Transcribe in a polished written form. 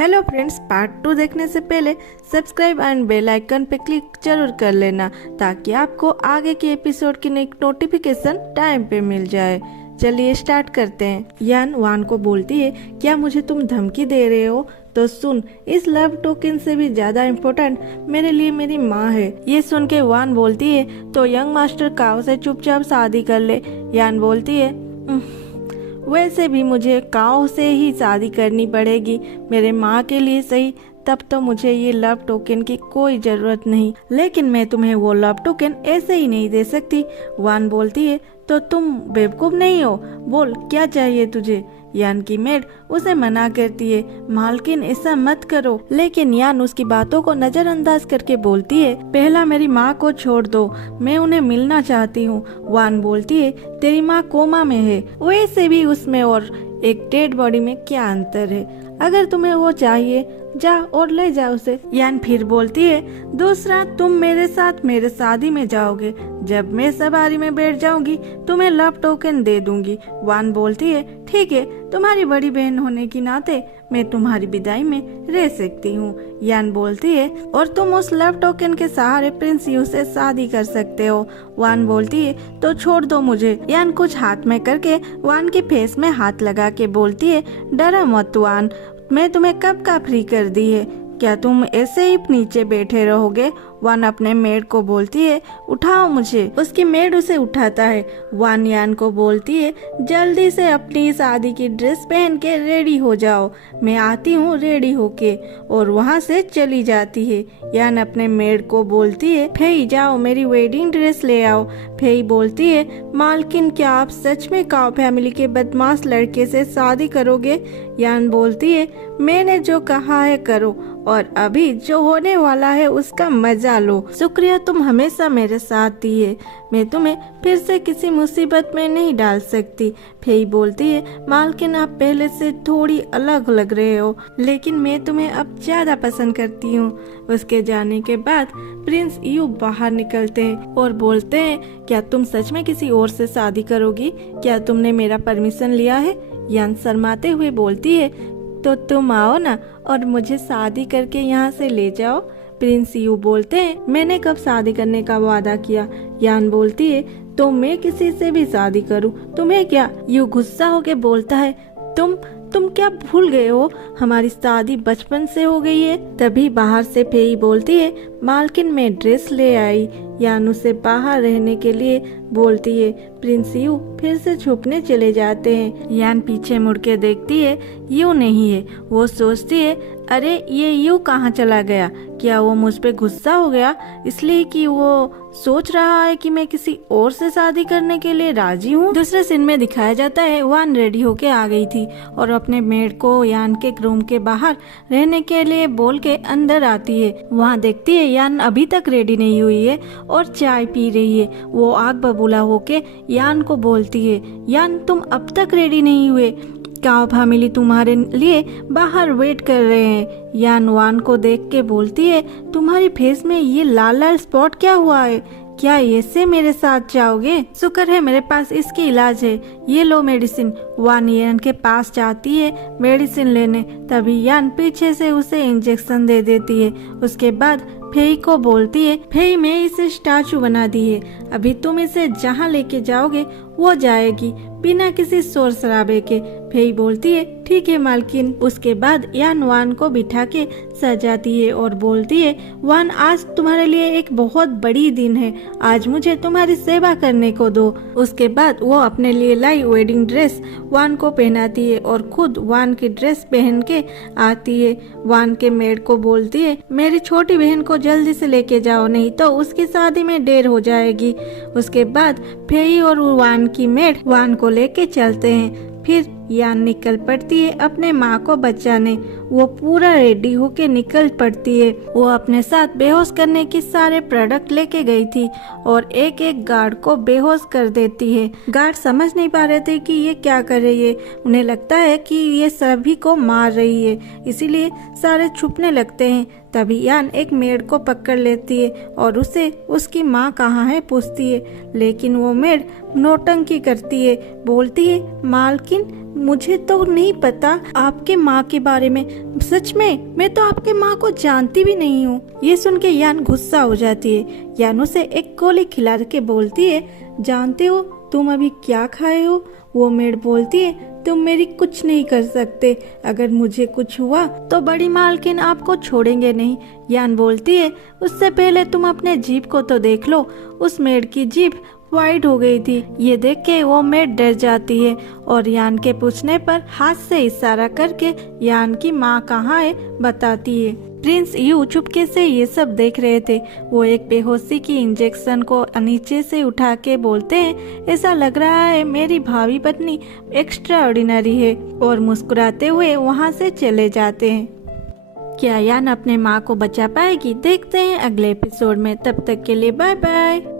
Hello friends, part 2 देखने से पहले सब्सक्राइब एंड बेल आइकन पे क्लिक जरूर कर लेना ताकि आपको आगे के एपिसोड की नई नोटिफिकेशन टाइम पे मिल जाए। चलिए स्टार्ट करते हैं। यान वान को बोलती है, क्या मुझे तुम धमकी दे रहे हो? तो सुन, इस लव टोकन से भी ज्यादा इम्पोर्टेंट मेरे लिए मेरी माँ है। ये सुन के वान बोलती है, तो यंग मास्टर काओ से चुपचाप शादी कर ले। यान बोलती है, वैसे भी मुझे काओ से ही शादी करनी पड़ेगी, मेरे माँ के लिए सही। तब तो मुझे ये लव टोकन की कोई जरूरत नहीं, लेकिन मैं तुम्हें वो लव टोकन ऐसे ही नहीं दे सकती। वान बोलती है, तो तुम बेवकूफ नहीं हो? बोल, क्या चाहिए तुझे? यान की मेड उसे मना करती है, मालकिन ऐसा मत करो। लेकिन यान उसकी बातों को नजरअंदाज करके बोलती है, पहला मेरी माँ को छोड़ दो, मैं उन्हें मिलना चाहती हूँ। वान बोलती है, तेरी माँ कोमा में है, वैसे भी उसमें और एक डेड बॉडी में क्या अंतर है? अगर तुम्हें वो चाहिए जा और ले जाओ उसे। यान फिर बोलती है, दूसरा, तुम मेरे साथ मेरे शादी में जाओगे, जब मैं सवारी में बैठ जाऊंगी तुम्हें लव टोकन दे दूंगी। वान बोलती है, ठीक है, तुम्हारी बड़ी बहन होने की नाते मैं तुम्हारी विदाई में रह सकती हूँ। यान बोलती है, और तुम उस लव टोकन के सहारे प्रिंस यू से शादी कर सकते हो। वान बोलती है, तो छोड़ दो मुझे। यान कुछ हाथ में करके वान के फेस में हाथ लगा के बोलती है, डरो मत वान, मैं तुम्हें कब का फ्री कर दी है, क्या तुम ऐसे ही नीचे बैठे रहोगे? वान अपने मेड को बोलती है, उठाओ मुझे। उसकी मेड उसे उठाता है। वान यान को बोलती है, जल्दी से अपनी शादी की ड्रेस पहन के रेडी हो जाओ, मैं आती हूँ रेडी होके, और वहाँ से चली जाती है। यान अपने मेड को बोलती है, फेई जाओ मेरी वेडिंग ड्रेस ले आओ। फेई बोलती है, मालकिन क्या आप सच में काओ फैमिली के बदमाश लड़के से शादी करोगे? यान बोलती है, मैंने जो कहा है करो, और अभी जो होने वाला है उसका मजा लो। शुक्रिया, तुम हमेशा मेरे साथ दिए, मैं तुम्हें फिर से किसी मुसीबत में नहीं डाल सकती। फेई बोलती है, मालकिन आप पहले से थोड़ी अलग लग रहे हो, लेकिन मैं तुम्हें अब ज्यादा पसंद करती हूँ। उसके जाने के बाद प्रिंस यू बाहर निकलते हैं और बोलते हैं, क्या तुम सच में किसी और से शादी करोगी? क्या तुमने मेरा परमिशन लिया है? यान शर्माते हुए बोलती है, तो तुम आओ ना और मुझे शादी करके यहाँ से ले जाओ। प्रिंस यू बोलते हैं, मैंने कब शादी करने का वादा किया? यान बोलती है, तो मैं किसी से भी शादी करूँ, तुम्हें क्या? यू गुस्सा होके बोलता है, तुम क्या भूल गए हो, हमारी शादी बचपन से हो गई है। तभी बाहर से फेई बोलती है, मालकिन मैं ड्रेस ले आई। यान उसे बाहर रहने के लिए बोलती है। प्रिंस यू फिर से छुपने चले जाते हैं। यान पीछे मुड़ के देखती है, यू नहीं है। वो सोचती है, अरे ये यू कहाँ चला गया? क्या वो मुझ पे गुस्सा हो गया इसलिए कि वो सोच रहा है कि मैं किसी और से शादी करने के लिए राजी हूँ? दूसरे सीन में दिखाया जाता है, वान रेडी होके आ गई थी और अपने मेड को यान के रूम के बाहर रहने के लिए बोल के अंदर आती है। वहाँ देखती है यान अभी तक रेडी नहीं हुई है और चाय पी रही है। वो आग बबूला होके यान को बोलती है, यान तुम अब तक रेडी नहीं हुए, काओ फैमिली तुम्हारे लिए बाहर वेट कर रहे हैं। यान वान को देख के बोलती है, तुम्हारी फेस में ये लाल लाल स्पॉट क्या हुआ है? क्या ऐसे मेरे साथ जाओगे? शुक्र है मेरे पास इसकी इलाज है, ये लो मेडिसिन। वान यान के पास जाती है मेडिसिन लेने, तभी यान पीछे से उसे इंजेक्शन दे देती है। उसके बाद फेई को बोलती है, फेई मैं इसे स्टैचू बना दी है, अभी तुम इसे जहाँ लेके जाओगे वो जाएगी बिना किसी शोर शराबे के। फेई बोलती है, ठीक है मालकिन। उसके बाद यान वान को बिठा के सजाती है और बोलती है, वान आज तुम्हारे लिए एक बहुत बड़ी दिन है, आज मुझे तुम्हारी सेवा करने को दो। उसके बाद वो अपने लिए लाई वेडिंग ड्रेस वान को पहनाती है और खुद वान की ड्रेस पहन के आती है। वान के मेड को बोलती है, मेरी छोटी बहन को जल्दी से लेके जाओ, नहीं तो उसकी शादी में देर हो जाएगी। उसके बाद फेई और वान की मेड वान को लेके चलते हैं। फिर यान निकल पड़ती है अपने माँ को बचाने। वो पूरा रेडी होके निकल पड़ती है। वो अपने साथ बेहोश करने की सारे प्रोडक्ट लेके गई थी और एक एक गार्ड को बेहोश कर देती है। गार्ड समझ नहीं पा रहे थे कि ये क्या कर रही है, उन्हें लगता है कि ये सभी को मार रही है, इसीलिए सारे छुपने लगते हैं। तभी यान एक मेड को पकड़ लेती है और उसे उसकी माँ कहाँ है पूछती है, लेकिन वो मेड नौटंकी करती है, बोलती है, मालकिन मुझे तो नहीं पता आपके माँ के बारे में। सच में? मैं तो आपके माँ को जानती भी नहीं हूँ। ये सुन के यान गुस्सा हो जाती है। यान उसे एक गोली खिला के बोलती है, जानते हो तुम अभी क्या खाए हो? वो मेड बोलती है, तुम मेरी कुछ नहीं कर सकते। अगर मुझे कुछ हुआ तो बड़ी मालकिन आपको छोड़ेंगे नहीं। यान बोलती है, उससे पहले तुम अपने जीभ को तो देख लो। उस मेड की जीभ वाइट हो गई थी। ये देख के वो मेड डर जाती है और यान के पूछने पर हाथ से इशारा करके यान की माँ कहाँ है बताती है। प्रिंस यू चुपके से ये सब देख रहे थे। वो एक बेहोशी की इंजेक्शन को नीचे से उठा के बोलते हैं, ऐसा लग रहा है मेरी भावी पत्नी एक्स्ट्रा ऑर्डिनरी है, और मुस्कुराते हुए वहाँ से चले जाते हैं। क्या यान अपने माँ को बचा पाएगी? देखते हैं अगले एपिसोड में। तब तक के लिए बाय बाय।